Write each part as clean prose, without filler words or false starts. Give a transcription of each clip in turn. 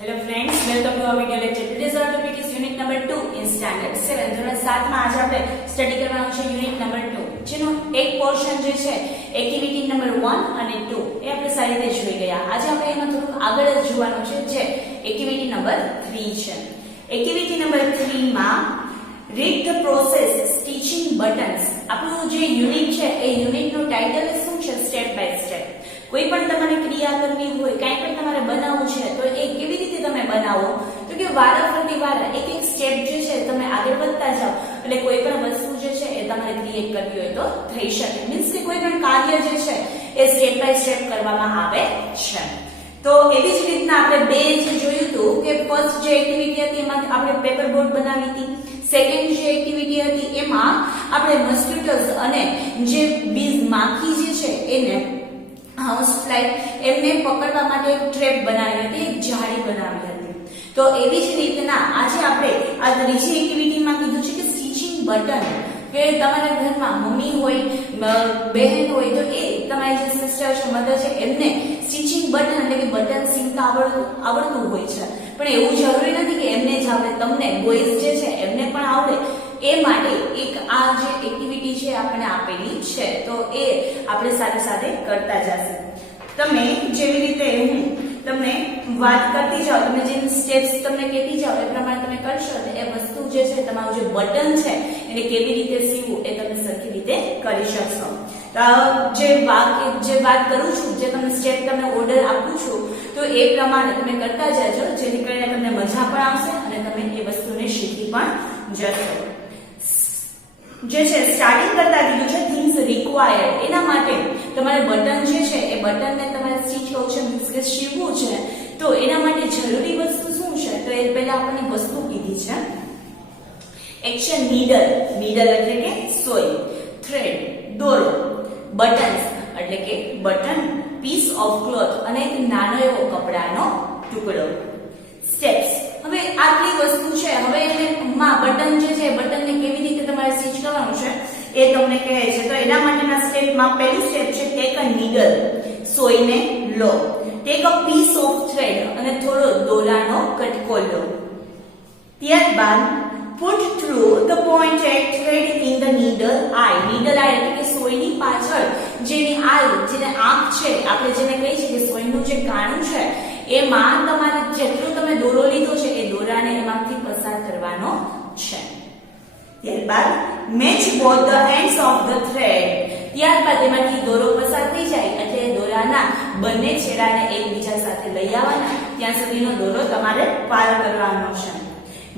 Hello friends, welcome to our video lecture. Today's our topic is unit number 2 in standard 7. ધોરણ 7 માં આજે આપણે study કરવાનું છે યુનિટ નંબર 2 જેનો એક પોર્શન જે છે એક્ટિવિટી નંબર 1 અને 2 એ આપણે સારી રીતે જોઈ ગયા. આજે આપણે એમાં થોડું આગળ જ જોવાનું છે જે એક્ટિવિટી નંબર 3 છે. એક્ટિવિટી નંબર 3 માં read the process stitching buttons. આપણું જે યુનિટ છે એ યુનિટનું ટાઇટલ શું છે? Step by step. કોઈ પણ તમારે ક્રિયા કરવી હોય, કાંઈ પણ તમારે બનાવવું છે તો એ કેવી રીતે તમે બનાવો? તો કે વારાફરતી વારા એક એક સ્ટેપ જે છે તમે આગળ વધતા જાઓ એટલે કોઈ પણ વસ્તુ જે છે એ તમારે ક્રિએટ કરવી હોય તો થઈ શકે. મીન્સ કે કોઈ પણ કાર્ય જે છે એ સ્ટેપ બાય સ્ટેપ કરવામાં આવે છે. તો એવી જ રીતના આપણે બે જે જોયું હતું કે ફર્સ્ટ જે એક્ટિવિટી હતી એમાં આપણે પેપર બોર્ડ બનાવી હતી. સેકન્ડ જે એક્ટિવિટી હતી એમાં આપણે મોસ્કિટોઝ અને જે બીઝ માખી જે છે એને હાઉસ ફ્લાય એમને પકડવા માટે એક ટ્રેપ બનાવી હતી, એક જાળી બનાવી હતી. તો એવી જ રીતના આજે આપણે આ ત્રીજી એક્ટિવિટીમાં કીધું છે કે સ્ટિચિંગ બટન. કે તમારા ઘરમાં મમ્મી હોય, બહેન હોય તો એ તમારી જે સિસ્ટર છે, મધર છે એમને સ્ટિચિંગ બટન એટલે કે બટન સીવતા આવડતું હોય છે. પણ એવું જરૂરી નથી કે એમને જ આવડે, તમને બોયઝ જે છે એમને પણ આવડે. એ માટે એક આ જે એક્ટિવિટી છે આપણે આપેલી છે તો એ આપણે સાથે સાથે કરતા જશે. તમે જેવી રીતે હું તમને વાત કરતી જાઓ, તમે જે સ્ટેપ્સ તમને કહેતી જાઓ એ પ્રમાણે તમે કરશો તો એ વસ્તુ જે છે તમારું જે બટન છે એને કેવી રીતે સીવવું એ તમે સરખી રીતે કરી શકશો. જે વાત કરું છું, જે તમને સ્ટેપ તમને ઓર્ડર આપું છું તો એ પ્રમાણે તમે કરતા જજો, જેથી કરીને તમને મજા પણ આવશે અને તમે એ વસ્તુને શીખી પણ જશો. જે છે સ્ટાર્ટિંગ કરતા કીધું છે થિંગ્સ રિક્વાયર્ડ. એના માટે તમારે બટન જે છે એ બટનને તમારે સ્ટિચ કરવું છે, મીન્સ કે સીવવું છે. તો એના માટે જરૂરી વસ્તુ શું છે? તો એ પહેલા આપણને વસ્તુ કીધી છે. એક છે નીડલ, નીડલ એટલે કે સોય, થ્રેડ દોરો, બટન્સ એટલે કે બટન, પીસ ઓફ ક્લોથ અને એક નાનો એવો કપડાનો ટુકડો. સ્ટેપ્સ. હવે આટલી વસ્તુ છે. હવે એમાં બટન જે છે બટનને કેવી રીતે તમારે સ્ટિચ કરવાનું છે એ તમને કહે છે. તો એના માટેના સ્ટેપમાં પહેલું સ્ટેપ છે ટેક અ નીડલ, સોયને લો. Take a piece of thread અને થોડો દોરાનો કટકો લો. ત્યારબાદ put through the pointed thread in the needle eye. Needle eye એટલે કે સોયની પાછળ જેની આઈ, જેને આંખ છે, આપણે જેને કહીએ છીએ કે સોયનું જે કાણું છે એમાં તમારે જેટલું તમે દોરો લીધો છે એ દોરાને એમાંથી પસાર કરવાનો છે. ત્યારબાદ match both the ends of the thread. ત્યારબાદ એમાંથી દોરો પસાર થઈ જાય એટલે દોરાના બંને છેડાને એકબીજા સાથે લઈ આવવાના, ત્યાં સુધીનો દોરો તમારે પાર કરવાનો છે.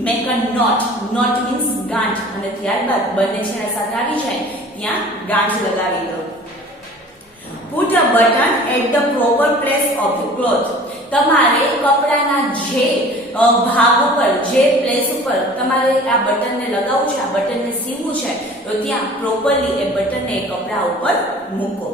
Make a note. Note means ગાંઠ. અને ત્યારબાદ બંને છેડા સાથે આવી જાય ત્યાં ગાંઠ લગાવી દો. Put a button at the proper place of the cloth. તમારે કપડાના જે ભાગ ઉપર, જે પ્લેસ ઉપર તમારે આ બટનને લગાવવું છે, આ બટનને સીવવું છે તો ત્યાં પ્રોપરલી એ બટનને કપડા ઉપર મૂકો.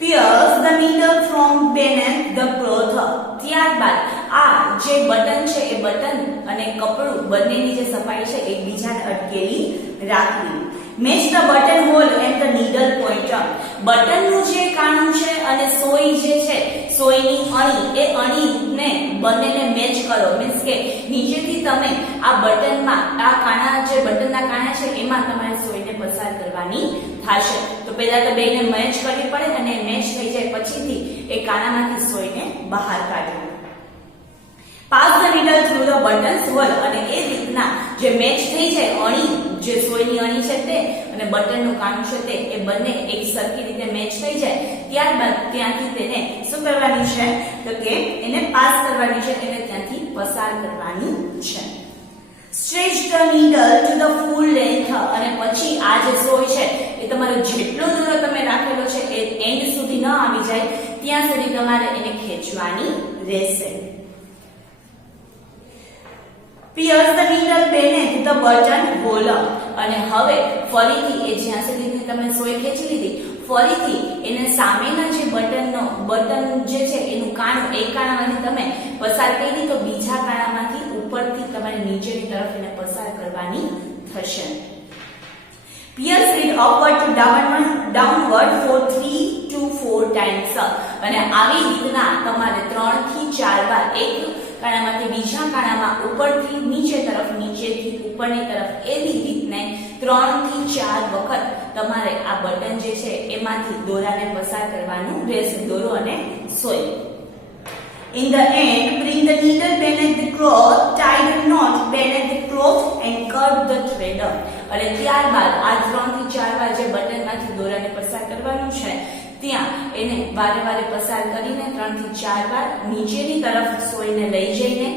Pierce the needle from beneath the cloth. ત્યારબાદ આ જે બટન છે એ બટન અને કપડું બંનેની જે સફાઈ છે એકબીજાને અટકેલી રાખવી. Match the button hole and the needle pointer. બટનનું જે કાણું છે અને સોય જે છે, સોયની અણી, એ અણીને બંનેને મેચ કરો. મીન્સ કે નીચેથી તમે આ બટનમાં આ કાણા, જે બટનના કાણા છે એમાં તમારે સોયને પસાર કરવાની થશે. તો પહેલા તો બેને મેચ કરવી પડે અને મેચ થઈ જાય પછીથી એ કાણામાંથી સોયને બહાર કાઢવી. Pass the needle through the buttons hole. અને એ રીતના જે મેચ થઈ જાય અણી, જે સોયની અણી છે તે અને બટનનું કાણું છે તે એ બંને એક સરખી રીતે મેચ થઈ જાય ત્યારબાદ ત્યાંથી તેને શું કરવાની છે? તો કે એને પાસ કરવાની છે, એને ત્યાંથી પસાર કરવાની છે. Stretch the needle to the full length. અને પછી આ જે સોય છે એ તમારો જેટલો દોરો તમે રાખેલો છે એ એન્ડ સુધી ન આવી જાય ત્યાં સુધી તમારે એને ખેંચવાની રહેશે. Pierce the needle beneath the button hole. અને હવે ફરીથી એ જ્યાં સુધી તમે સોય ખેંચી લીધી, ફરીથી એને સામેના જે બટન જે છે એનું કાણું, એક કાણામાંથી તમે પસાર કરી તો બીજા કાણામાંથી ઉપરથી તમારે નીચેની તરફ એને પસાર કરવાની થશે. Pierce it upward to downward for 3 to 4 times. અને આવી રીતના તમારે 3 થી 4 વાર એક કાણામાંથી બીજા કાણામાં ઉપરથી નીચે તરફ, નીચેથી ઉપરની તરફ એવી રીતને 3 થી 4 વખત તમારે આ બટન જે છે એમાંથી દોરાને પસાર કરવાનું રહેશે, દોરો અને સોય. In the end, bring the needle beneath the cloth, tie the knot beneath the cloth and cut the thread. અને ત્યારબાદ આ 3 થી 4 વાર જે બટનમાંથી દોરાને પસાર કરવાનું છે ત્યાં એને વારે વારે પસાર કરીને 3 થી 4 વાર નીચેની તરફ સોયને લઈ જઈને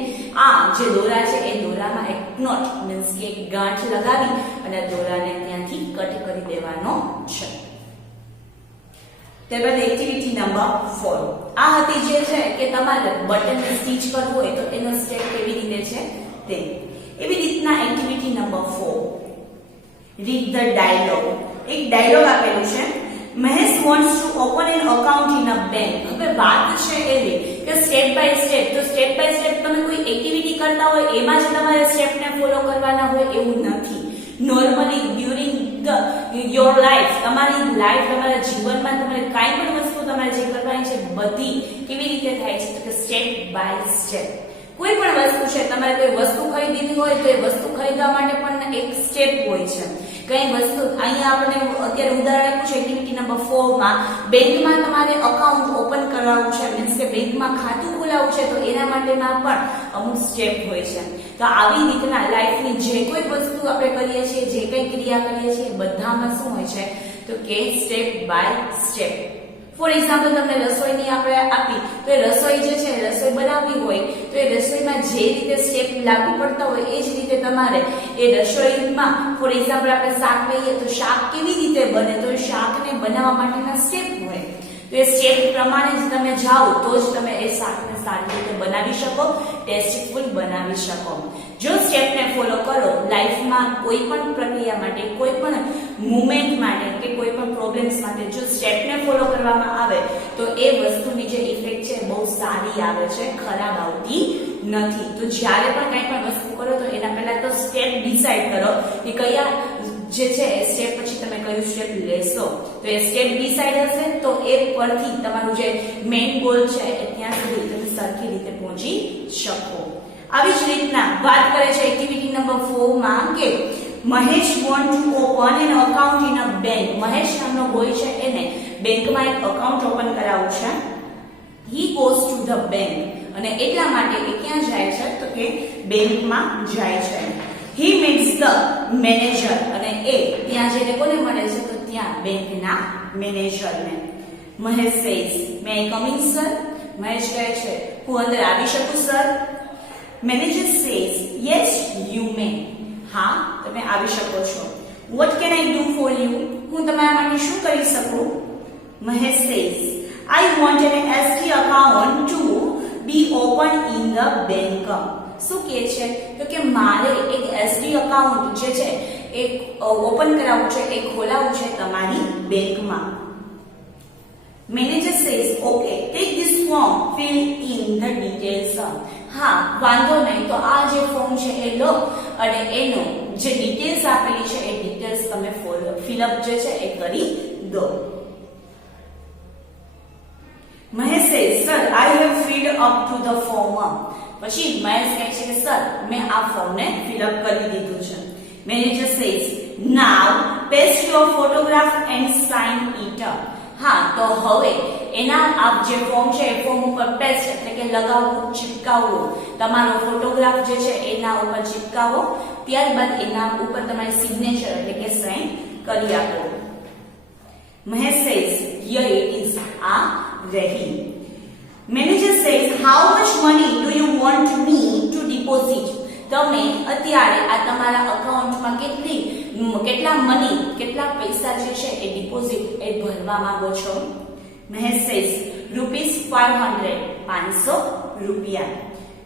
આ જે દોરા છે એ દોરામાં એક knot મીન્સ કે એક ગાંઠ લગાવી અને દોરાને ત્યાંથી કટ કરી દેવાનો છે. ત્યારબાદ એક્ટિવિટી નંબર 4 આ હતી જે છે કે તમારે બટનને સ્ટીચ કરવું હોય તો એનો સ્ટેપ કેવી રીતે છે તે. એવી રીતના activity number 4 read the dialogue. એક ડાયલોગ આપેલું છે, Mahesh wants to open an account in a bank. હવે વાત છે એવી કે સ્ટેપ બાય સ્ટેપ, તો સ્ટેપ બાય સ્ટેપ તમે કોઈ એક્ટિવિટી કરતા હોય એમાં જ તમારે સ્ટેપને ફોલો કરવાના હોય એવું નથી. નોર્મલી ડ્યુરિંગ યોર લાઈફ, તમારી લાઈફ, તમારા જીવનમાં તમારે કાંઈ પણ વસ્તુ તમારે જે કરવાની છે બધી કેવી રીતે થાય છે તો કે સ્ટેપ બાય સ્ટેપ. કોઈ પણ વસ્તુ છે, તમારે કોઈ વસ્તુ ખરીદવી હોય તો એ વસ્તુ ખરીદવા માટે પણ એક સ્ટેપ હોય છે. કઈ વસ્તુ અહીંયા આપણે અત્યારે ઉદાહરણ આપ્યું છે એક્ટિવિટી નંબર 4 માં બેંકમાં તમારે અકાઉન્ટ ઓપન કરાવવું છે, મીન્સ કે બેંકમાં ખાતું ખોલાવવું છે તો એના માટેના પણ અમુક સ્ટેપ હોય છે. તો આવી રીતના લાઈફની જે કોઈ વસ્તુ આપણે કરીએ છીએ, જે કઈ ક્રિયા કરીએ છીએ બધામાં શું હોય છે તો કે step by step. For example તમને રસોઈની આપણે આપી તો એ રસોઈ જે છે રસોઈ બનાવવી હોય તો એ રસોઈમાં જે રીતે સ્ટેપ લાગુ પડતા હોય એ જ રીતે તમારે એ રસોઈમાં ફોર એક્ઝામ્પલ આપણે શાક લઈએ તો શાક કેવી રીતે બને તો એ શાકને બનાવવા માટેના સ્ટેપ હોય. તો એ સ્ટેપ પ્રમાણે જ તમે જાઓ તો જ તમે એ શાકને સારી રીતે બનાવી શકો, ટેસ્ટફુલ બનાવી શકો. જો સ્ટેપને ફોલો કરો લાઈફમાં કોઈ પણ પ્રક્રિયા માટે, કોઈ પણ મુવમેન્ટ માટે કે કોઈ પણ પ્રોબ્લેમ્સ માટે જો સ્ટેપને ફોલો કરવામાં આવે તો એ વસ્તુની જે ઇફેક્ટ છે બહુ સારી આવે છે, ખરાબ આવતી નથી. તો જ્યારે પણ કંઈ પણ વસ્તુ કરો તો એના પહેલા તો સ્ટેપ ડિસાઈડ કરો કે કયા જે છે એ સ્ટેપ પછી તમે કયું સ્ટેપ લેશો. તો એ સ્ટેપ ડિસાઈડ હશે તો એ પરથી તમારું જે મેઇન ગોલ છે એ ત્યાં સુધી તમે સરખી રીતે પહોંચી શકો. આવી જ રીતના વાત કરે છે એક્ટિવિટી નંબર 4 માં કે Mahesh want to open an account in a bank. Mahesh નામનો બોય છે એને બેંકમાં એક અકાઉન્ટ ઓપન કરાવવું છે. He goes to the bank અને એટલા માટે એ ક્યાં જાય છે તો કે બેંકમાં જાય છે. હી મીટ્સ ધ મેનેજર અને એ ત્યાં જઈને કોને મળે છે તો ત્યાં બેંકના મેનેજરને. Mahesh says may I come in sir. Mahesh કહે છે હું અંદર આવી શકું sir. Manager says yes you may. હા તમે આવી શકો છો. What can I do for you. હું તમારા માટે શું કરી શકું. Mahesh says I want an ST account to be open in the bank. શું કહે છે તો કે મારે એક એસડી અકાઉન્ટ જે છે એ ઓપન કરાવવું છે, એ ખોલાવવું છે તમારી બેંકમાં. Manager says okay take this form, fill in the details. હા વાંધો નહીં, તો આ જે ફોર્મ છે એ લો અને એનો જે ડિટેલ્સ આપેલી છે એ ડિટેલ્સ તમે ફિલઅપ જે છે એ કરી દો. Mahesh says sir I have field up to the form. પછી મહેશ કહે છે કે સર મેં આ ફોર્મને ફિલઅપ કરી દીધું છે. Manager says now paste your photograph and sign it. હા તો હવે એના આ જે ફોર્મ છે એ ફોર્મ ઉપર પેસ્ટ એટલે કે લગાવવું, ચિપકાવવું, તમારો ફોટોગ્રાફ જે છે એના ઉપર ચિપકાવો, ત્યારબાદ એના ઉપર તમારી સિગ્નેચર એટલે કે સાઇન કરી આપો. Mahesh says here it is આ રહી. Manager says how much money do you want me to deposit. તમે અત્યારે આ તમારા અકાઉન્ટમાં કેટલા મની, કેટલા પૈસા જે છે એ ડિપોઝિટ એ ભરવા માંગો છો. મહેશ સેઝ ₹500, 500 રૂપિયા.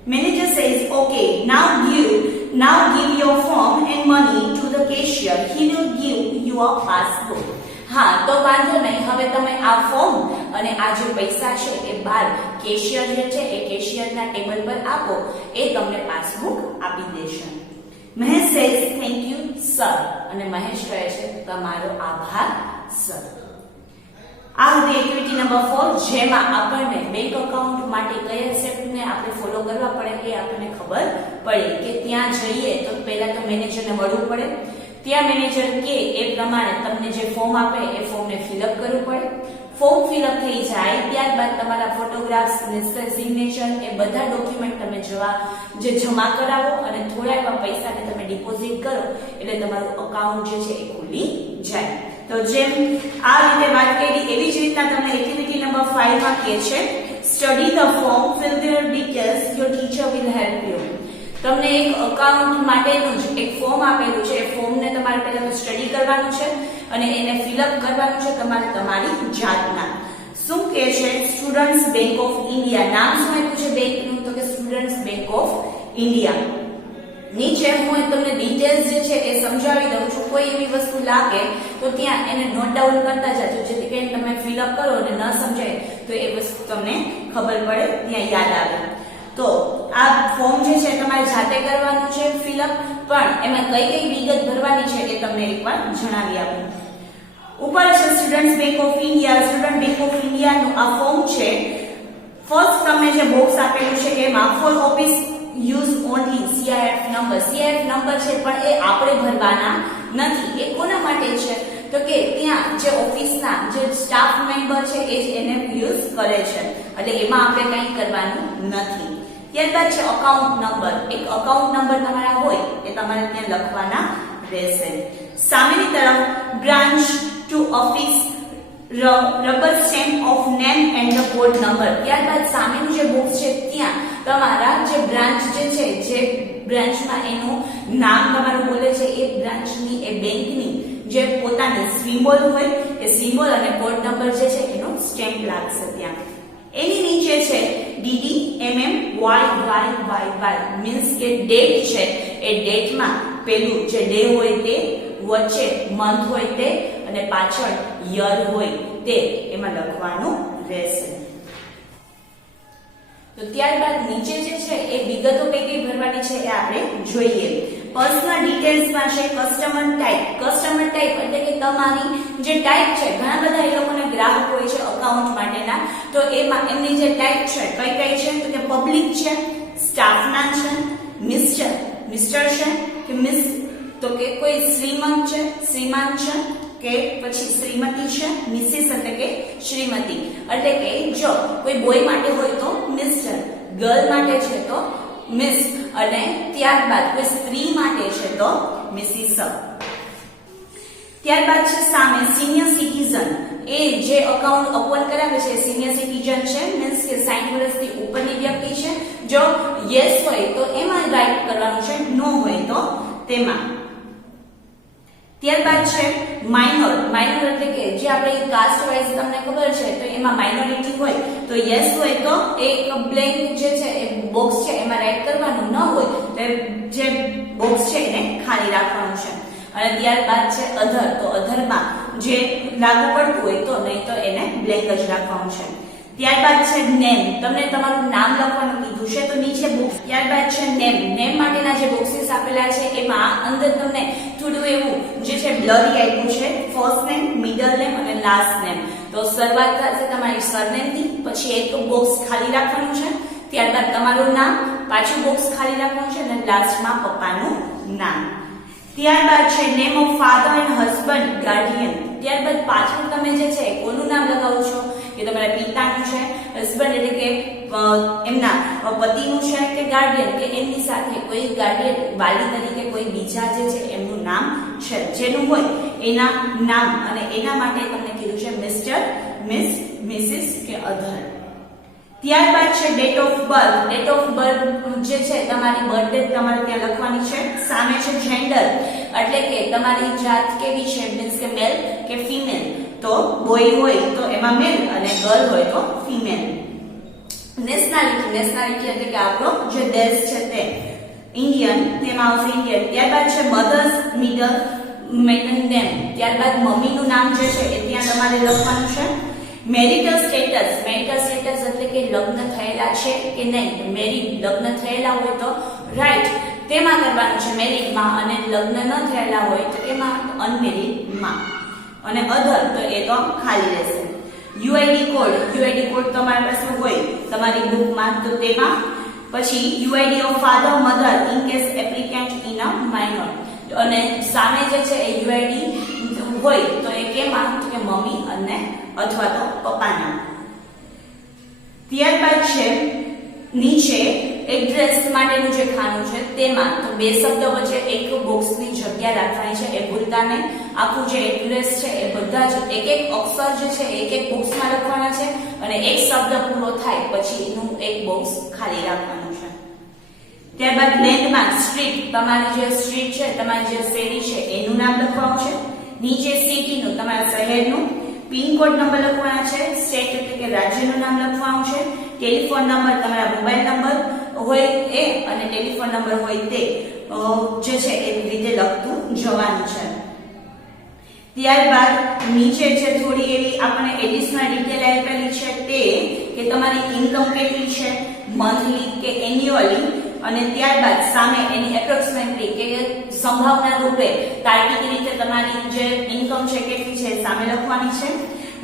Manager says okay now give your form and money to the cashier. He will give you a passbook. હા તો વાંધો નહીં, હવે તમે આ ફોર્મ અને આ જે પૈસા છે એ બહાર કેશિયર જે છે એ કેશિયરના ટેબલ પર આપો, એ તમને પાસબુક આપી દેશે. Mahesh says thank you sir અને મહેશ કહે છે તમારો આભાર સર. આ હતી એક્ટિવિટી નંબર નંબર 4 જેમાં આપણને બેંક એકાઉન્ટ માટે કયા સ્ટેપને આપણે ફોલો કરવા પડે એ આપણને ખબર પડે કે ત્યાં જઈએ તો પહેલા તો મેનેજરને મળવું પડે, ત્યાં મેનેજર કે એ પ્રમાણે તમને જે ફોર્મ આપે એ ફોર્મને ફિલઅપ કરવું પડે, ફોર્મ ફિલઅપ થઈ જાય ત્યારબાદ તમારા ફોટોગ્રાફ્સ ને સિગ્નેચર એ બધા ડોક્યુમેન્ટ તમે જમા કરાવો અને થોડા એવા પૈસાને તમે ડિપોઝિટ કરો એટલે તમારું અકાઉન્ટ જે છે એ ખુલી જાય. તો જેમ આ રીતે વાત કરી એવી જ રીતના તમને એક્ટિવિટી નંબર 5 માં કહે છે study the form, fill their details, your teacher will help you. તમને એક અકાઉન્ટ માટેનું જ એક ફોર્મ આપેલું છે, એ ફોર્મને તમારે પહેલા તો સ્ટડી કરવાનું છે અને એને ફિલઅપ કરવાનું છે તમારે તમારી જાતના. શું કહે છે? Students bank of India. નામ શું આપ્યું છે બેંકનું? તો કે સ્ટુડન્ટ્સ બેંક ઓફ ઇન્ડિયા. નીચે હું તમને ડિટેલ્સ જે છે એ સમજાવી દઉં છું. કોઈ એવી વસ્તુ લાગે તો ત્યાં એને નોટ ડાઉન કરતા જાજો જેથી કરીને તમે ફિલઅપ કરો અને ન સમજાય તો એ વસ્તુ તમને ખબર પડે, ત્યાં યાદ આવે. તો આ ફોર્મ જે છે તમારે જાતે કરવાનું છે ફિલઅપ, પણ એમાં કઈ કઈ વિગત ભરવાની છે એ તમને એકવાર જણાવી આપું. ઉપર છે students bank of India. Student bank of ઇન્ડિયાનું આ ફોર્મ છે. ફર્સ્ટ તમને જે બોક્સ આપેલું છે એમાં for office use only CIF number. CIF number છે પણ એ આપણે ભરવાના નથી. એ કોના માટે છે? તો કે ત્યાં જે ઓફિસના જે સ્ટાફ મેમ્બર છે એ જ એને યુઝ કરે છે એટલે એમાં આપણે કંઈ કરવાનું નથી. ત્યારબાદ છે અકાઉન્ટ નંબર. એક અકાઉન્ટ નંબર તમારા હોય એ તમારે ત્યાં લખવાના રહેશે. સામેની તરફ branch two office, rubber stamp of name and the code number. ત્યારબાદ સામેનું જે બોક્સ છે ત્યાં તમારા જે બ્રાન્ચ જે છે, જે બ્રાન્ચમાં એનું નામ તમારું બોલે છે એ બ્રાન્ચની એ બેંકની જે પોતાની સિમ્બોલ હોય એ સિમ્બોલ અને કોડ નંબર જે છે એનો સ્ટેમ્પ લાગશે ત્યાં. એની નીચે છે DDMMYYYY મીન્સ કે ડેટ છે. એ ડેટમાં પેલું જે ડે હોય તે, વચ્ચે મંથ હોય તે અને પાછળ યર હોય તે એમાં લખવાનું રહેશે. તો ત્યારબાદ નીચે જે છે એ વિગતો કઈ કઈ ભરવાની છે એ આપણે જોઈએ. પર્સનલ ડિટેલ્સમાં છે કસ્ટમર ટાઈપ. કસ્ટમર ટાઈપ એટલે કે તમારી જે ટાઈપ છે, ઘણા બધા એ લોકોને ગ્રાહક હોય છે અકાઉન્ટ માટેના, તો એમાં એમની જે ટાઈપ છે કઈ કઈ છે? તો કે પબ્લિક છે, સ્ટાફના છે, મિસ્ટર છે કે મિસ, તો કે કોઈ શ્રીમંત છે, શ્રીમાન છે કે પછી શ્રીમતી છે, મિસિસ એટલે કે શ્રીમતી. એટલે કે જો કોઈ બોય માટે હોય તો મિસ્ટર, ગર્લ માટે છે તો મિસ, અને ત્યારબાદ કોઈ સ્ત્રી માટે છે તો મિસિસ. ત્યારબાદ છે સામે સિનિયર સિટીઝન. એ જે અકાઉન્ટ ઓપન કરાવે છે સિનિયર સિટીઝન છે, મીન્સ કે 60 વર્ષથી ઉપરની વ્યક્તિ છે. જો યસ હોય તો એમાં રાઈટ કરવાનું છે, નો હોય તો તેમાં. ત્યારબાદ છે માઇનોર. માઇનોર એટલે કે જે આપણે કાસ્ટ વાઇઝ તમને ખબર છે તો એમાં માઇનોરિટી હોય તો યસ હોય તો એક બ્લેન્ક જે છે એ બોક્સ છે એમાં રાઈટ કરવાનું, ન હોય તો જે બોક્સ છે એને ખાલી રાખવાનું છે. અને ત્યારબાદ છે અધર. તો અધરમાં જે લાગુ પડતું હોય તો, નહીં તો એને બ્લેન્ક જ રાખવાનું છે. ત્યારબાદ છે નેમ. તમને તમારું નામ લખવાનું કીધું છે તો નીચે બોક્સ. ત્યારબાદ છે નેમ. નેમ માટેના જે બોક્સીસ આપેલા છે એમાં અંદર તમને થોડું એવું જે છે બ્લરી આપ્યું છે. ફર્સ્ટ નેમ, મિડલ નેમ અને લાસ્ટ નેમ. તો શરૂઆત થશે તમારી સરનેમથી, પછી એક બોક્સ ખાલી રાખવાનું છે, ત્યારબાદ તમારું નામ, પાછું બોક્સ ખાલી રાખવાનું છે અને લાસ્ટમાં પપ્પાનું નામ. ત્યારબાદ છે name of father and husband, Guardian. ત્યારબાદ પાછળ તમે જે છે કોનું નામ લગાવો છો કે તમારા પિતાનું છે, હસબન્ડ એટલે કે એમના પતિનું છે કે ગાર્ડિયન કે એમની સાથે કોઈ ગાર્ડિયન વાલી તરીકે કોઈ બીજા જે છે એમનું નામ છે, જેનું હોય એના નામ. અને એના માટે તમને કીધું છે મિસ્ટર, મિસ, મિસિસ કે અધર. ત્યારબાદ છે date of birth. Date of birth જે છે તમારી બર્થ ડેટ તમારે ત્યાં લખવાની છે. સામે છે જેન્ડર એટલે કે તમારી જાત કેવી છે, મીન્સ કે મેલ કે ફિમેલ. તો બોય હોય તો એમાં મેલ અને ગર્લ હોય તો ફિમેલ. નેશનાલિટી. નેશનાલિટી એટલે કે આપણો જે દેશ છે તે ઇન્ડિયન, તેમાં આવશે ઇન્ડિયન. ત્યારબાદ છે મધર્સ મિડલ મેઇડન નેમ. ત્યારબાદ મમ્મીનું નામ જે છે એ ત્યાં તમારે લખવાનું છે. Marital status. મેરિટલ સ્ટેટસ એટલે કે લગ્ન થયેલા છે કે નહીં. મેરિડ લગ્ન થયેલા હોય તો રાઈટ તેમાં કરવાનું છે મેરિડમાં, અને લગ્ન ન થયેલા હોય તો એમાં અનમેરિડમાં. અને અધર તો એ તો ખાલી રહેશે. યુઆઈડી કોડ તમારી પાસે હોય તમારી બુકમાં તો તેમાં, પછી UID of father mother in case applicant in a minor, અને સામે જે છે એ યુઆઈડી હોય તો એ કેમાં તો કે મમ્મી અને અથવા તો પપ્પાના. ત્યારબાદ છે નીચે એડ્રેસ માટેનું જે ખાનું છે તેમાં તો બે શબ્દ વચ્ચે એક બોક્સની જગ્યા રાખવાની છે, એ ભૂલતા નહીં. આખું જે એડ્રેસ છે એ બધા જ એક અક્ષર જે છે એક બોક્સમાં લખવાના છે અને એક શબ્દ પૂરો થાય પછી એનું એક બોક્સ ખાલી રાખવાનું છે. ત્યારબાદ લેન્ડમાર્ક સ્ટ્રીટ, તમારી જે સ્ટ્રીટ છે તમારી જે શેરી છે એનું નામ લખવાનું છે. નીચે સિટીનું તમારા શહેરનું, પિનકોડ નંબર લખવાના છે, સ્ટેટ એટલે કે રાજ્યનું નામ લખવાનું છે, ટેલિફોન નંબર તમારા મોબાઈલ નંબર હોય એ અને ટેલિફોન નંબર હોય તે જે છે એ રીતે લખતું જવાનું છે. ત્યારબાદ નીચે છે થોડી એવી આપણે એડિશનલ ડિટેલ આપેલી છે તે કે તમારી ઇન્કમ કેટલી છે, મંથલી કે એન્યુઅલી, અને ત્યારબાદ સામે એની એપ્રોક્સિમેટલી કે સંભાવના રૂપે તાર્કિક રીતે તમારી જે ઇન્કમ છે કેટલી છે સામે લખવાની છે.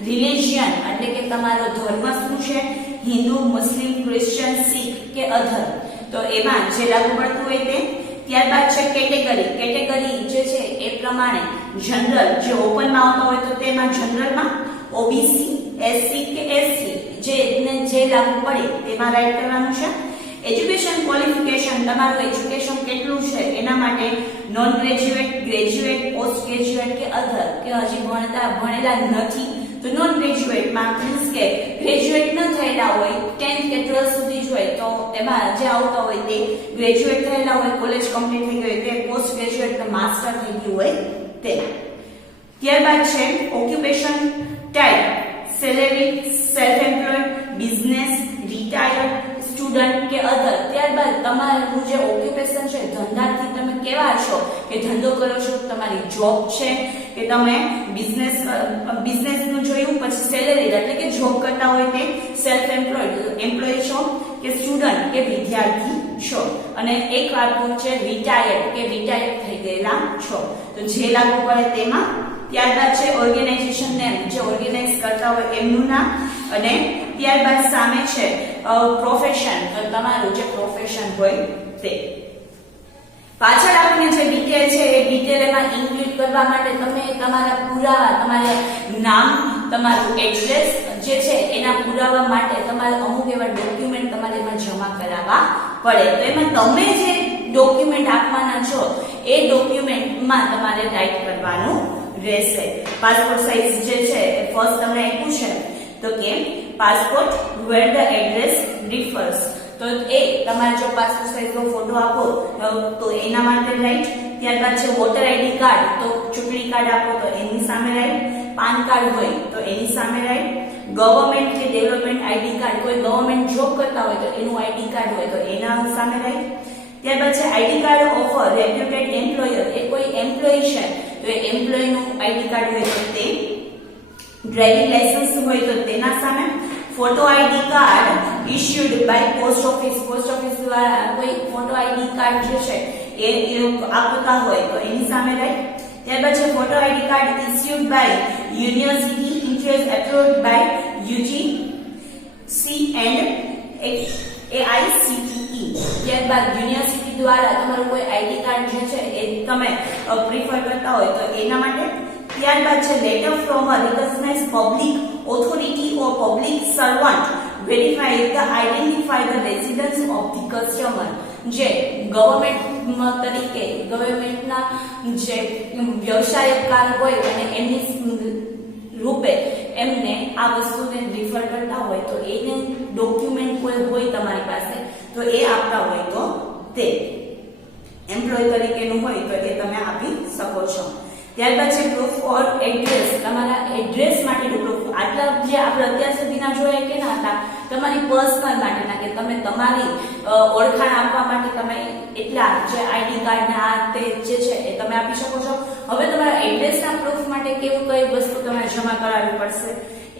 રિલિજિયન એટલે કે તમારો ધર્મ શું છે, હિન્દુ, મુસ્લિમ, ક્રિશ્ચિયન, શીખ કે અધર, તો એમાં જે લાગુ પડતું હોય તે. ત્યારબાદ છે કેટેગરી જે છે એ પ્રમાણે જનરલ જે ઓપનમાં આવતો હોય તો તેમાં જનરલમાં, ઓબીસી, એસસી કે એસટી જે લાગુ પડે તેમાં રાઈટ કરવાનું છે. એજ્યુકેશન ક્વોલિફિકેશન તમારું એજ્યુકેશન કેટલું છે એના માટે non graduate, graduate, post graduate કે અધર, કે હજી ભણેલા નથી તો નોન ગ્રેજ્યુએટમાં મીન્સ કે ગ્રેજ્યુએટ ન થયેલા હોય 10th કે 12th સુધી જ હોય તો એમાં જે આવતા હોય તે, ગ્રેજ્યુએટ થયેલા હોય કોલેજ કમ્પ્લીટ થઈ ગઈ હોય તે, પોસ્ટ ગ્રેજ્યુએટ કે માસ્ટર થઈ ગયું હોય તે. ત્યારબાદ છે occupation type, salary, self employed, business, retired, student કે અધર. ત્યારબાદ તમારું જે ઓક્યુપેશન છે ધંધાથી તમે કેવા છો કે ધંધો કરો છો, તમારી જોબ છે કે તમે બિઝનેસ નું જોયું, પછી સેલેરી એટલે કે જોબ કરતા હોય તે, સેલ્ફ એમ્પ્લોય છો કે સ્ટુડન્ટ કે વિદ્યાર્થી છો, અને એક વાક્ય છે રિટાયર્ડ કે રિટાયર્ડ થઈ ગયેલા છો, તો જે લાગુ પડે તેમાં. ત્યારબાદ છે ઓર્ગેનાઇઝેશન નેમ, જે ઓર્ગેનાઇઝ કરતા હોય એમનું નામ, અને ત્યારબાદ સામે છે પ્રોફેશન, તો તમારું જે પ્રોફેશન હોય તે. પાછળ આપણે જે ડિટેલ છે એ ડિટેલ એમાં ઇન્ક્લુડ કરવા માટે તમે તમારા પુરાવા, તમારે નામ, તમારું એડ્રેસ જે છે એના પુરાવા માટે તમારે અમુક એવા ડોક્યુમેન્ટ તમારે એમાં જમા કરાવવા પડે. તો એમાં તમે જે ડોક્યુમેન્ટ આપવાના છો એ ડોક્યુમેન્ટમાં તમારે રાઈટ કરવાનું રહેશે. પાસપોર્ટ સાઇઝ જે છે ફર્સ્ટ તમને આપ્યું છે તો કે passport where the address differs, તો એ તમારે જો પાસપોર્ટ સાઇઝનો ફોટો આપો તો એના માટે રાઈટ. ત્યારબાદ છે વોટર આઈડી કાર્ડ, તો ચૂંટણી કાર્ડ આપો તો એની સામે રાઈટ. પાન કાર્ડ હોય તો એની સામે રાઈટ. ગવર્મેન્ટ કે ડેવલપમેન્ટ આઈડી કાર્ડ, કોઈ ગવર્મેન્ટ જોબ કરતા હોય તો એનું આઈડી કાર્ડ હોય તો એના સામે રાઈટ. ત્યારબાદ છે ID card of reputed employer, એ કોઈ એમ્પ્લોય છે તો એ એમ્પ્લોયનું આઈડી કાર્ડ હોય તો તે. ડ્રાઇવિંગ લાયસન્સ હોય તો તેના સામે. Photo ID card issued by post office દ્વારા કોઈ ફોટો આઈડી કાર્ડ જે છે એ આપતા હોય તો એની સામે રાઈટ. ત્યારબાદ છે photo ID card issued by university interest approved by UGC and AICTE. ત્યારબાદ યુનિવર્સિટી દ્વારા તમારું કોઈ આઈડી કાર્ડ જે છે એ તમે પ્રિફર કરતા હોય તો એના માટે. ત્યારબાદ છે letter from a recognised public authority or public servant verify the identify the residence of the customer, જે ગવર્મેન્ટ તરીકે ગવર્મેન્ટના જે વ્યવસાયકાર હોય અને એમની રૂપે એમને આ વસ્તુને રિફર કરતા હોય તો એને ડોક્યુમેન્ટ કોઈ હોય તમારી પાસે તો એ આપતા હોય તો તે એમ્પ્લોય તરીકેનું હોય તો એ તમે આપી શકો છો. ત્યારબાદ છે પ્રૂફ ઓર એડ્રેસ, તમારા એડ્રેસ માટેનું પ્રૂફ. આટલા જે આપણે અત્યાર સુધીના જોયા કે ના હતા તમારી પર્સનલ માટેના, કે તમે તમારી ઓળખાણ આપવા માટે તમે એટલા જે આઈડી કાર્ડ ને આ તે જે છે એ તમે આપી શકો છો. હવે તમારા એડ્રેસના પ્રૂફ માટે કેવું કઈ વસ્તુ તમારે જમા કરાવવી પડશે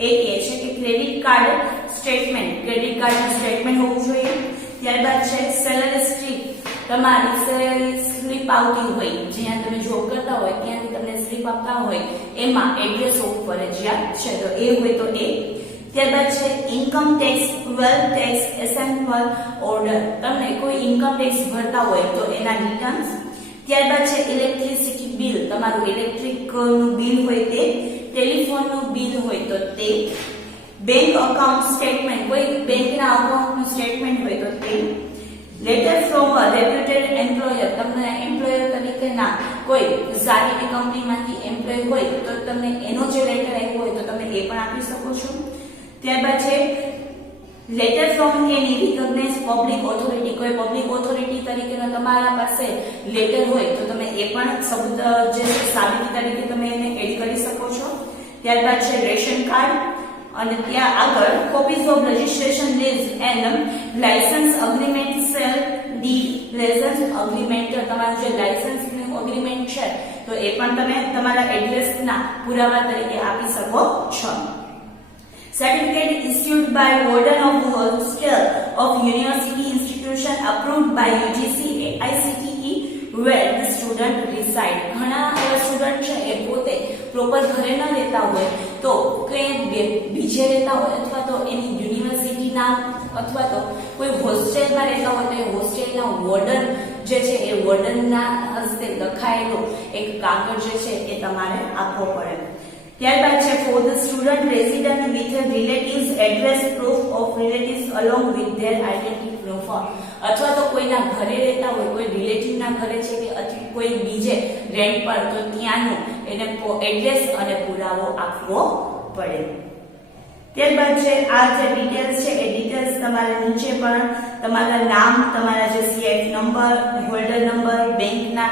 એ કહે છે કે ક્રેડિટ કાર્ડ સ્ટેટમેન્ટ હોવું જોઈએ. ત્યારબાદ છે સેલરી સ્લિપ, તમારી સ્લીપ આવતી હોય, જ્યાં તમે જોબ કરતા હોય ત્યાંથી તમને સ્લીપ આપતા હોય, એમાં એડ્રેસ ઓફ ફરજિયાત છે, તો એ હોય તો એ. ત્યારબાદ છે income tax, wealth tax, assessment order, તમને કોઈ ઇન્કમ ટેક્સ ભરતા હોય તો એના રિટર્ન્સ. ત્યારબાદ છે ઇલેક્ટ્રિસિટી બિલ, તમારું ઇલેક્ટ્રિક નું બિલ હોય તે, ટેલિફોન નું બિલ હોય તો તે, બેંક અકાઉન્ટ સ્ટેટમેન્ટ, કોઈ બેંકના અકાઉન્ટનું સ્ટેટમેન્ટ હોય તો તે, letter from a reputed employer, તમને એમ્પ્લોયર તરીકેના કોઈ સારી કંપનીમાંથી એમ્પ્લોય હોય તો તમને એનો જે લેટર આવ્યો હોય તો તમે એ પણ આપી શકો છો. ત્યારબાદ છે letter from any recognise public authority, કોઈ પબ્લિક ઓથોરિટી તરીકેનો તમારા પાસે લેટર હોય તો તમે એ પણ સબૂત જે સાબિતી તરીકે તમે એને એડ કરી શકો છો. ત્યારબાદ છે રેશન કાર્ડ, અને ત્યાં આગળ copies of registration lease and licence agreement cell did, licence agreement, તમારું જે લાયસન્સ અગ્રીમેન્ટ છે તો એ પણ તમે તમારા એડ્રેસના પુરાવા તરીકે આપી શકો છો. Certificate issued by warden of hostel of university institution approved by UGC AICTE where the student reside. ઘણા એવા સ્ટુડન્ટ છે એ પોતે પ્રોપર ઘરે ન રહેતા હોય તો કે બીજે રહેતા હોય અથવા તો એની યુનિવર્સિટીના અથવા તો કોઈ હોસ્ટેલમાં રહેતા હોય તો એ હોસ્ટેલના વોર્ડન જે છે એ વોર્ડનના હસ્તે લખાયેલો એક કાગળ જે છે એ તમારે આપવો પડે. ત્યારબાદ છે for the student resident with relatives address proof of relatives along with their identity proof, અથવા તો કોઈના ઘરે રહેતા હોય, કોઈ રિલેટિવના ઘરે છે કે કોઈ બીજે રેન્ટ પર, તો ત્યાંનું એને એડ્રેસ અને પુરાવો આપવો પડે. ત્યારબાદ છે આ જે ડિટેલ્સ છે એ ડિટેલ્સ તમારે નીચે પણ તમારા નામ, તમારા જે સીઆઈએફ નંબર, હોલ્ડર નંબર, બેંકના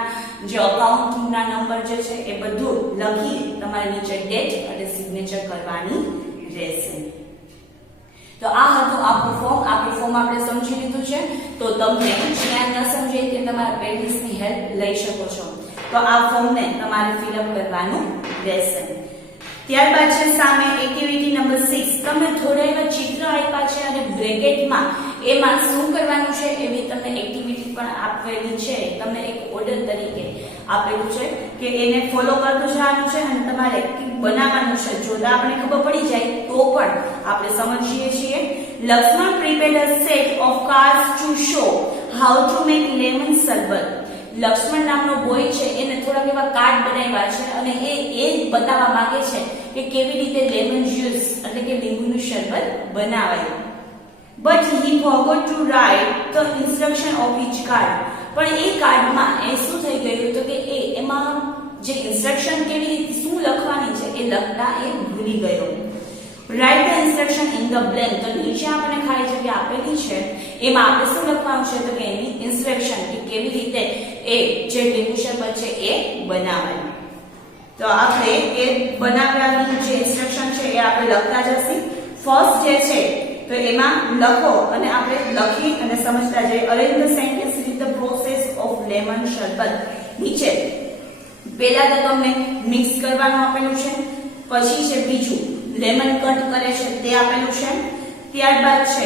જે અકાઉન્ટના નંબર જે છે એ બધું લખી તમારે નીચે ડેટ અને સિગ્નેચર કરવાની રહેશે. તો આ હતું આપણું ફોર્મ. આપણું ફોર્મ આપણે સમજી લીધું છે, તો તમને જ્યાં ન સમજાય તે તમારા પેરેન્ટ્સની હેલ્પ લઈ શકો છો. તો આ ફોર્મને તમારે ફિલઅપ કરવાનું રહેશે. ત્યારબાદ છે સામે એક્ટિવિટી નંબર 6, તમને થોડા એવા ચિત્ર આપ્યા છે અને બ્રેકેટમાં એમાં શું કરવાનું છે એવી તમને એક્ટિવિટી પણ આપેલી છે. તમને એક ઓર્ડર તરીકે આપેલું છે કે એને ફોલો કરતું જવાનું છે અને તમારે બનાવવાનું છે. જોતા આપણે ખબર પડી જાય તો પણ આપણે સમજીએ છીએ. Lakshman prepared a set of cards to show how to make lemon sharbat. Lakshman નામનો બોય છે એને થોડાક એવા કાર્ડ બનાવ્યા છે અને એ બતાવવા માંગે છે કે કેવી રીતે લેમન જ્યુસ એટલે કે લીંબુનું શરબત બનાવાય. But he forgot to write the instruction of each card. પણ એ કાર્ડમાં એ શું થઈ ગયું તો કે એમાં જે ઇન્સ્ટ્રક્શન કેવી રીતે શું લખવાની છે એ લખતા એ ભૂલી ગયો. Write the instruction in the blank. તો નીચે આપણે ખાલી જગ્યા આપેલી છે એમાં આપણે શું લખવાનું છે તો કે એની ઇન્સ્ટ્રક્શન કે કેવી રીતે એ જે લીંબુ શરબત છે એ બનાવાય. તો આપણે એ બનાવવાની જે ઇન્સ્ટ્રક્શન છે એ આપણે લખતા જશું. ફર્સ્ટ જે છે તો એમાં લખો અને આપણે લખી અને સમજતા જઈએ. Arrange the sentence with the process of lemon શરબત. નીચે પહેલા તો તમને મિક્સ કરવાનું આપેલું છે, પછી છે બીજું લેમન કટ કરે છે તે આપેલું છે. ત્યારબાદ છે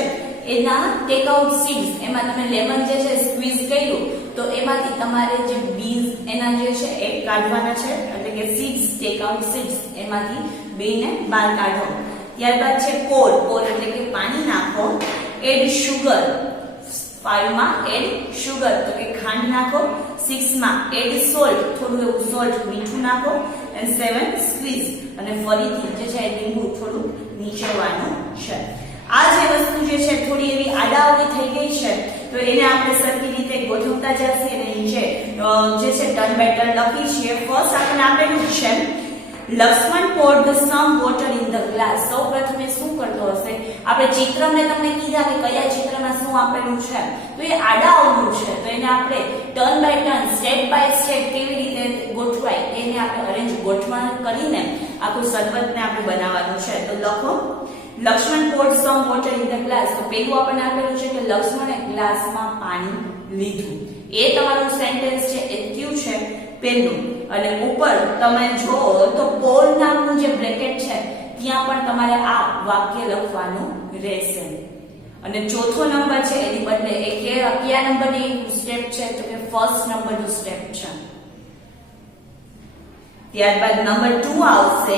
એના ટેક આઉટ સીડ્સ, એમાં તમે લેમન જે છે સ્ક્વીઝ કર્યું તો એમાંથી તમારે જે બીજ એના જે છે એ કાઢવાના છે, એટલે કે સીડ્સ, ટેક આઉટ સીડ્સ, એમાંથી બીને બહાર કાઢો. ત્યારબાદ છે પોર એટલે કે પાણી નાખો. એડ શુગર, 5 માં એડ શુગર તો કે ખાંડ નાખો. 6 માં એડ સોલ્ટ, થોડું એવું સોલ્ટ મીઠું નાખો. એન્ડ 7 સ્ક્વીઝ, અને ફરીથી જે છે લીંબુ થોડું નીચોવાનું છે. આ જે વસ્તુ જે છે થોડી એવી આડાઅવળી થઈ ગઈ છે તો એને આપણે સરખી રીતે ગોઠવતા જઈએ અને નીચે જે છે ટર્ન બાય ટર્ન લખી છીએ. ફર્સ્ટ આપણે આપેલું છે Lakshman poured some water in the glass. સૌ પ્રથમે શું કરતો હશે, આપણે ચિત્રને તમને કીધા કે કયા ચિત્રમાં શું આપેલું છે તો એ આડાઅવળું છે તો એને આપણે turn by turn, step by step કેવી રીતે ગોઠવાય એને આપણે અરેન્જ ગોઠવણ કરીને આખું શરબતને આપણે બનાવવાનું છે. તો લખો Lakshman poured some water in the glass. તો પેલું આપણને આપેલું છે કે લક્ષ્મણે ગ્લાસમાં પાણી લીધું. એ તમારું સેન્ટેન્સ છે એ કયું છે પહેલું. અને ઉપર તમે જો તો પોર નામનું જે બ્રેકેટ છે ત્યાં પણ તમારે આ વાક્ય લખવાનું રહેશે. અને ચોથો નંબર છે એની બદલે એ કયા નંબરની સ્ટેપ છે તો કે ફર્સ્ટ નંબરનું સ્ટેપ છે. ત્યારબાદ નંબર 2 આવશે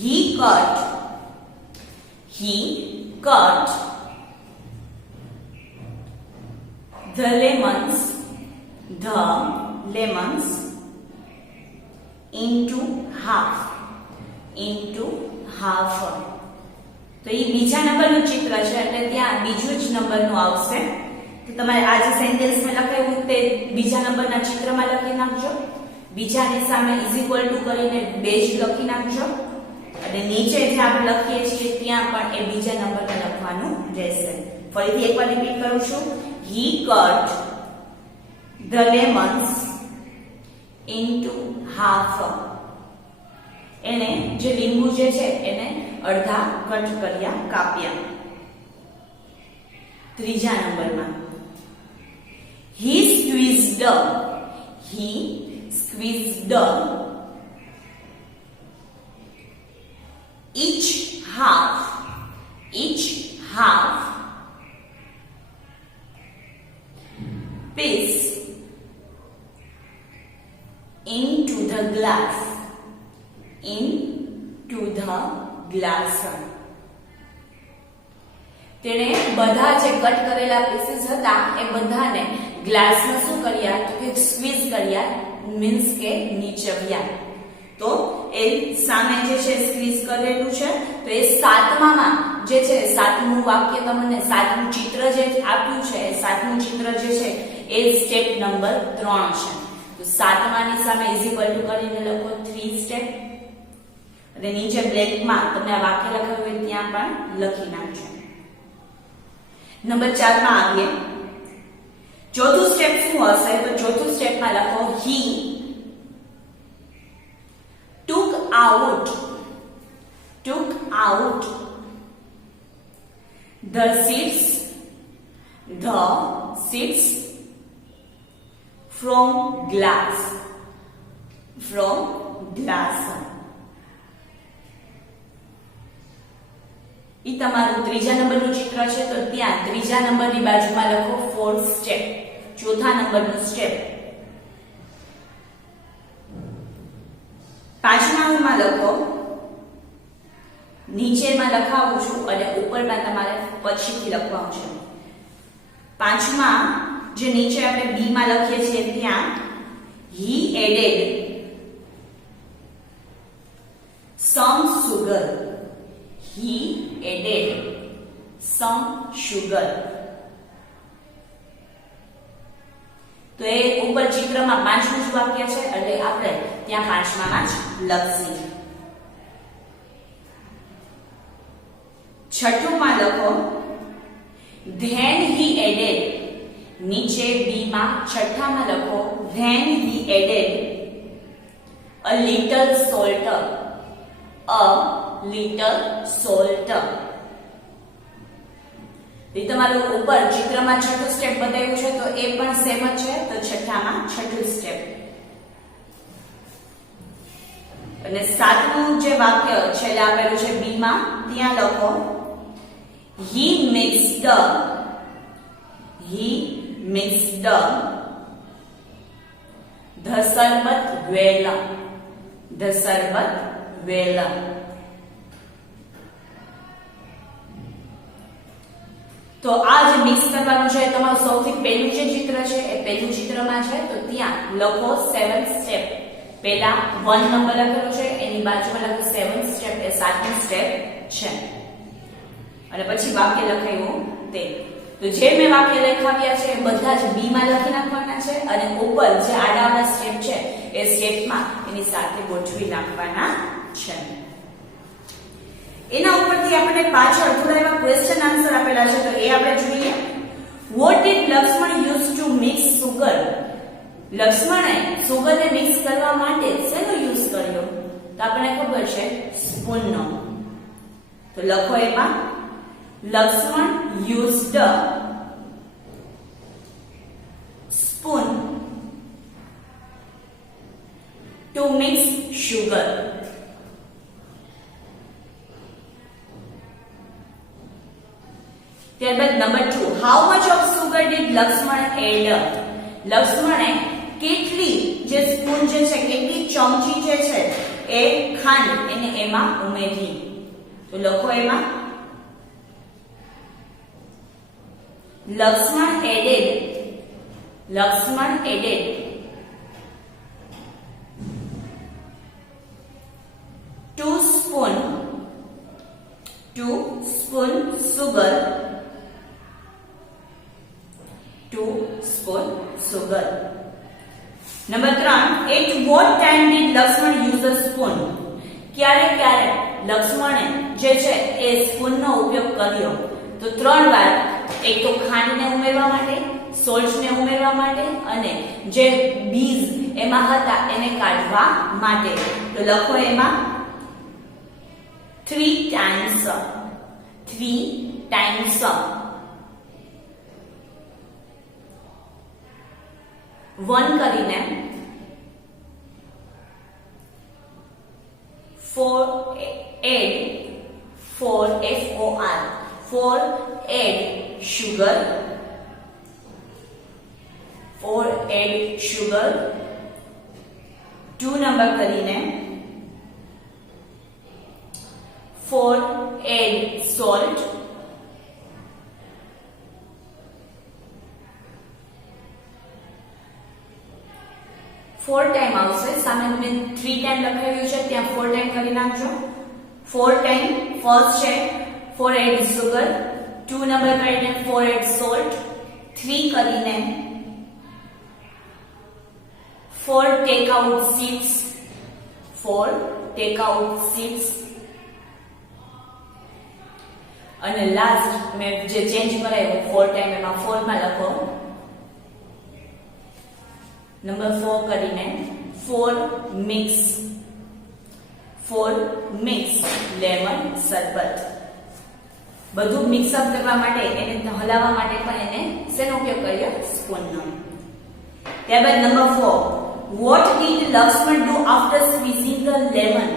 he cut the lemons into half. તો એ બીજા નંબરનું ચિત્ર છે એટલે ત્યાં બીજું જ નંબરનું આવશે. તો તમારે આ જે સેન્ટેન્સમાં લખાયું તે બીજા નંબરના ચિત્રમાં લખી નાખજો. બીજાની સામે ઇઝ ઇક્વલ ટુ કરીને બે જ લખી નાખજો અને નીચે જે આપણે લખીએ છીએ ત્યાં પણ એ બીજા નંબરને લખવાનું રહેશે. ફરીથી એકવાર રિપીટ કરું છું. he cut the lemons into half. એને જે લીંબુ જે છે એને અડધા કટ કર્યા, કાપ્યા. ત્રીજા નંબરમાં he squeezed each half piece into the glass. તેણે બધા જે કટ કરેલા પીસીસ હતા એ બધાને ગ્લાસમાં શું કર્યા તો કે સ્ક્વીઝ કર્યા, મીન્સ કે નીચવ્યા. તો એ સામે જે છે સ્ક્વીઝ કરેલું છે તો એ સાતમામાં જે છે સાતમું વાક્ય તમને સાતમું ચિત્ર જે આપ્યું છે એ સાતમું ચિત્ર જે છે એ સ્ટેપ નંબર 3 છે. તો સાતમાની સામે ઇઝ ઇક્વલ ટુ કરીને લખો 3 સ્ટેપ અને નીચે બ્લેકમાં તમને આ વાક્ય લખાવ્યું હોય ત્યાં પણ લખી નાખજો. નંબર 4 માં આવીએ. ચોથું સ્ટેપ શું હશે તો ચોથું સ્ટેપમાં લખો he took out the seeds from glass. ઈ તમારું ત્રીજા નંબરનું ચિત્ર છે તો ત્યાં ત્રીજા નંબરની બાજુમાં લખો 4th સ્ટેપ, ચોથા નંબરનું સ્ટેપ. પાંચમામાં લખો, નીચેમાં લખાવું છું અને ઉપરમાં તમારે પછીથી લખવાનું છે. પાંચમા જે નીચે આપણે બી માં લખીએ છીએ ત્યાં he added some sugar. તો એ ઉપર ચિત્રમાં પાંચમું જ વાક્ય છે એટલે આપણે ત્યાં પાંચમામાં જ લખીએ. છઠ્ઠુંમાં લખો then he added. નીચે બી માં છઠ્ઠામાં લખો then he added a little salt. તમારું ઉપર ચિત્રમાં છઠ્ઠું સ્ટેપ બતાવ્યું છે તો એ પણ સેમ જ છે. તો છઠ્ઠામાં છઠ્ઠું સ્ટેપ. અને સાતમું જે વાક્ય છેલ્લે આપેલું છે બી માં ત્યાં લખો he mixed the sarbat well. તો આ જે મિક્સ કરવાનું છે તમારું સૌથી પહેલું જે ચિત્ર છે એ પહેલું ચિત્રમાં છે તો ત્યાં લખો 7th સ્ટેપ. પહેલા 1 નંબર લખેલો છે એની બાજુમાં લખો 7th સ્ટેપ, એ 7મું સ્ટેપ છે. અને પછી વાક્ય લખાયું તે. તો જે મેં વાક્ય લખાવ્યા છે એ બધા જ બી માં લખી નાખવાના છે અને ઉપર જે આડાવાળા સ્ટેપ છે એ સ્ટેપમાં એની સાથે ગોઠવી નાખવાના છે. એના ઉપરથી આપણે પાછળ થોડા એવા ક્વેશ્ચન આન્સર આપેલા છે તો એ આપણે જોઈએ. What did Lakshman use to mix sugar? લક્ષ્મણે સુગરને મિક્સ કરવા માટે શેનો યુઝ કર્યો? તો આપણને ખબર છે સ્પૂનનો. તો લખો એમાં Lakshman used a spoon to mix sugar. ત્યારબાદ number 2, how much of sugar did Laxman add? લક્ષ્મણે કેટલી જે સ્પૂન જે છે, કેટલી ચમચી જે છે એ ખાંડ એને એમાં ઉમેરી? તો લખો એમાં Lakshman added 2 spoon sugar, 2 spoon sugar. Number 3, at what time did Lakshman use the spoon? ક્યારે લક્ષ્મણે જે છે એ સ્પૂનનો ઉપયોગ કર્યો? તો 3 વાર. એક તો ખાંડને ઉમેરવા માટે, સોલ્ટને ઉમેરવા માટે અને જે બીજ એમાં હતા એને કાઢવા માટે. તો લખો એમાં 3 times. 1 કરીને 4 add 4 add sugar 2 નંબર કરીને 4 add salt 4 ટાઈમ આવશે. સામે મેં 3 ટાઈમ લખાવ્યું છે, ત્યાં 4 ટાઈમ કરી નાખજો. 4 ટાઈમ ફર્સ્ટ છે 4 add sugar, 2 નંબર કરીને 4 add salt, 3 કરીને 4 take out seeds અને લાસ્ટ મેં જે ચેન્જ કરાવ્યો 4 ટાઈમ એમાં 4 માં લખો નંબર 4 કરીને 4 મિક્સ લેમન શરબત. બધું મિક્સ અપ કરવા માટે એને હલાવવા માટે પણ એને શેનો ઉપયોગ કર્યો? સ્પૂનનો. ત્યારબાદ number 4, what did Lakshman do after squeezing the lemon?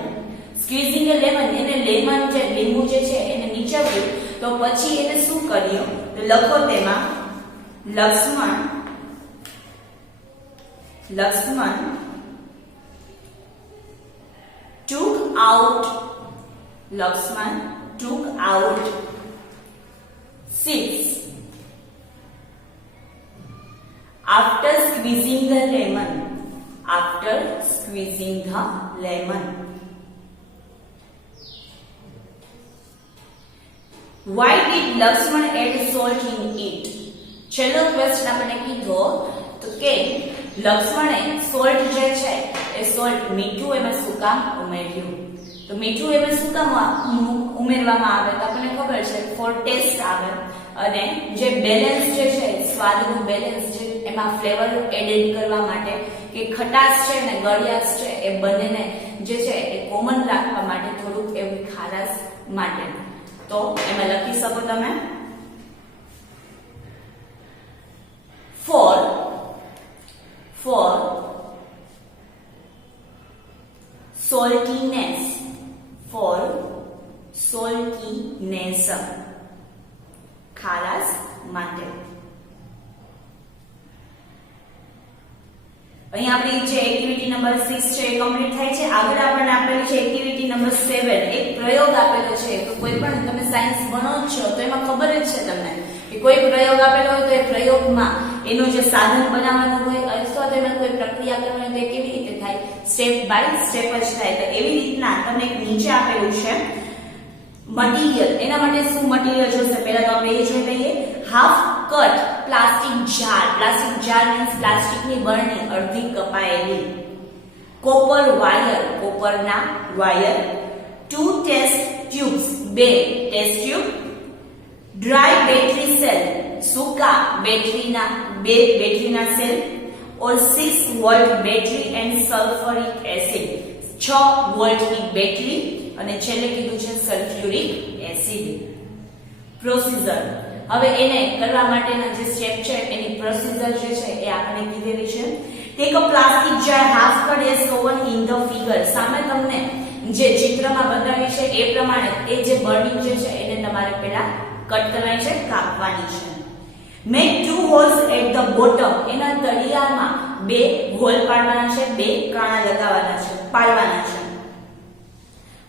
Squeezing the lemon, એને લેમન જે લીંબુ જે છે એને નીચવ્યું તો પછી એને શું કર્યું? તો લખો તેમાં Lakshman took out seeds after squeezing the lemon. Why did Lakshman add salt in it? છેલ્લો ક્વેશ્ચન આપણે કીધો તો કે લક્ષ્મણે સોલ્ટ જે છે એ સોલ્ટ મીઠું એમાં શું કામ ઉમેર્યું? તો મીઠું એમાં શું કામ ઉમેરવામાં આવે? તો આપણને ખબર છે ફોર ટેસ્ટ આવે અને જે બેલેન્સ જે છે સ્વાદનું બેલેન્સ છે એમાં ફ્લેવર એડેડ કરવા માટે કે ખટાશ છે ને ગળ્યાશ છે એ બંનેને જે છે એ કોમન રાખવા માટે થોડુંક એવું ખારાશ માટે. તો એમાં લખી શકો તમે 4 saltiness ખારાશ માટે. અહીં આપણી જે એક્ટિવિટી નંબર 6 છે એ કમ્પ્લીટ થાય છે. આગળ આપણને આપેલી છે એક્ટિવિટી નંબર 7. એક પ્રયોગ આપેલો છે કે કોઈ પણ તમે સાયન્સ ભણો છો તો એમાં ખબર જ છે તમને કે કોઈ પ્રયોગ આપેલો હોય તો એ પ્રયોગમાં એનું જે સાધન બનાવવાનું હોય અથવા તો એમાં કોઈ પ્રક્રિયા કરવાની હોય તો કેવી રીતે થાય? સ્ટેપ બાય સ્ટેપ જ થાય. તો એવી રીતના તમને એક નીચે આપેલું છે મટીરીયલ. એના માટે શું મટીરીયલ જોશે? પહેલા તો આપણે એ જોઈ લઈએ. Half cut plastic jar means પ્લાસ્ટિકની બરણી અડધી કપાયેલી. કોપરના wire. 2 test tubes 2 test tube. Dry battery cell સૂકા બેટરીના સેલ. or 6 volt battery and sulphuric acid 6 વોલ્ટની બેટરી અને છેલ્લે કીધું છે સલ્ફ્યુરિક એસિડ. પ્રોસીજર. હવે એને કરવા માટેના જે સ્ટેપ છે એની પ્રોસીજર જે છે એ આપણે કીધેલી છે. Take a plastic jar half cut as shown in the figure. સામે તમને જે ચિત્રમાં બતાવી છે એ પ્રમાણે એ જે બર્નિંગ જે છે એને તમારે પહેલા કટ કરવાની છે, કાપવાની છે. Make 2 holes at the bottom, એના તળિયામાં 2 હોલ પાડવાના છે, 2 કાણા લગાવવાના છે, પાડવાના છે.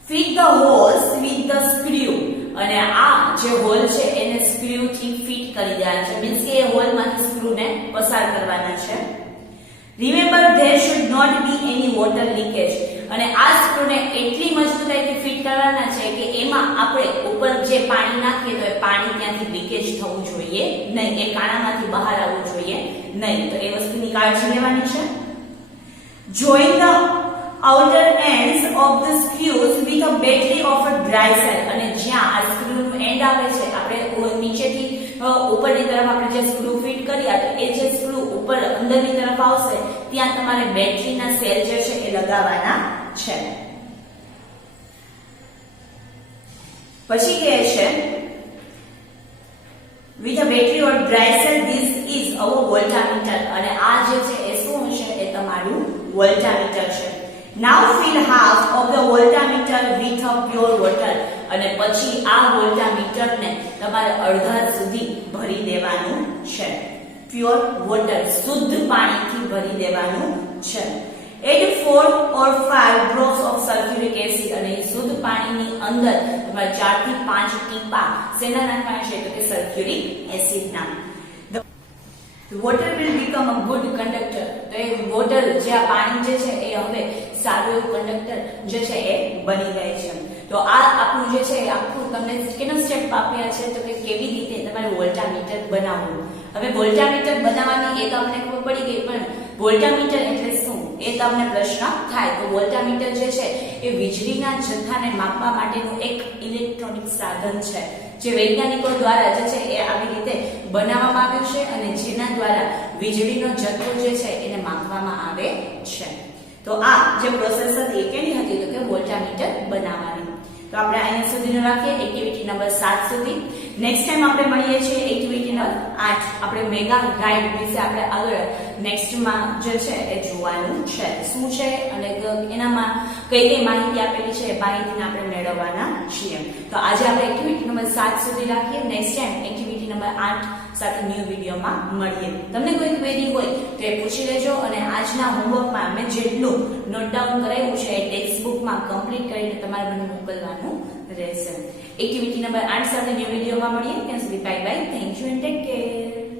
Fit the holes with the screw, અને આ જે હોલ છે એને સ્ક્રૂ થી ફિટ કરી દેવાના છે, મીન્સ કે એ હોલ માંથી સ્ક્રૂ ને પસાર કરવાના છે. Remember there should not be any water leakage, અને આ સ્ક્રૂ ને એટલી મજબૂતાઈથી ફિટ કરવાના છે કે એમાં આપણે ઉપર જે પાણી નાખીએ તો એ પાણી ત્યાંથી લીકેજ થવું જોઈએ નહીં, એ કાણામાંથી બહાર આવવું જોઈએ નહીં. તો એ વસ્તુની કાળજી લેવાની છે. Join the outer ends of the screws with a battery of a dry cell, અને જ્યાં આ સ્ક્રૂ નું એન્ડ આવે છે, આપણે નીચેથી ઉપરની તરફ આપણે જે સ્ક્રૂ ફિટ કર્યા તો એ જે સ્ક્રૂ ઉપર અંદરની તરફ આવશે ત્યાં તમારે બેટરીના સેલ જે છે એ લગાવવાના છે. પછી કહે છે with a battery or dry cell, this is our voltmeter, અને આ જે છે એ શું હશે, એ તમારું વોલ્ટામીટર છે. Now fill half of the voltmeter with a pure water, અને પછી આ વોલ્ટામીટર ને તમારે અડધા સુધી ભરી દેવાનું છે. પ્યોર વોટર, શુદ્ધ પાણીથી ભરી દેવાનું છે. Add 4 or 5 drops of sulfuric acid, અને શુદ્ધ પાણીની અંદર તમારે 4 થી 5 ટીપા શેના નાખવાના છે, તો કે સલ્ફ્યુરિક એસિડના. Water will become a good conductor, તો એ વોટર જે આ પાણી જે છે એ હવે સારું એવું કંડક્ટર જે છે એ બની જાય છે. તો આ આપણું જે છે એ આખું તમને કેનો સ્ટેપ આપ્યા છે, તો કે કેવી રીતે તમારે વોલ્ટામીટર બનાવવું. હવે વોલ્ટામીટર બનાવવાની એ તો તમને ખબર પડી ગઈ, પણ વોલ્ટામીટર એટલે શું એ તમને પ્રશ્ન થાય. તો વોલ્ટામીટર જે છે એ વીજળીના જથ્થાને માપવા માટેનું એક ઇલેક્ટ્રોનિક સાધન છે, જે વૈજ્ઞાનિકો દ્વારા જે છે એ આવી રીતે બનાવવામાં આવ્યું છે, અને જેના દ્વારા વીજળીનો જથ્થો જે છે એને માપવામાં આવે છે. તો આ જે પ્રોસેસ હતી એ કેની હતી, તો કે વોલ્ટામીટર બનાવવાની. તો આપણે અહીંયા સુધીનું રાખીએ, એક્ટિવિટી નંબર 7 સુધી. નેક્સ્ટ ટાઈમ આપણે મળીએ છીએ એક્ટિવિટી નંબર 8. આપણે મેગા ગાઈડ વિશે આપણે આગળ નેક્સ્ટમાં જે છે એ જોવાનું છે, શું છે અને એનામાં કઈ કઈ માહિતી આપેલી છે એ માહિતીને આપણે મેળવવાના છીએ. તો આજે આપણે એક્ટિવિટી નંબર 7 સુધી રાખીએ. નેક્સ્ટ ટાઈમ એક્ટિવિટી નંબર 8 સાથે ન્યૂ વિડીયોમાં મળીએ. તમને કોઈ ક્વેરી હોય તો એ પૂછી લેજો, અને આજના હોમવર્કમાં મેં જેટલું નોટ ડાઉન કરાવ્યું છે એ ટેક્સ્ટ બુકમાં કમ્પ્લીટ કરીને તમારે મને મોકલવાનું રહેશે. એક્ટિવિટી નંબર 8 સાથે ન્યૂ વિડીયોમાં મળીએ. ત્યાં સુધી bye bye, thank you and take care.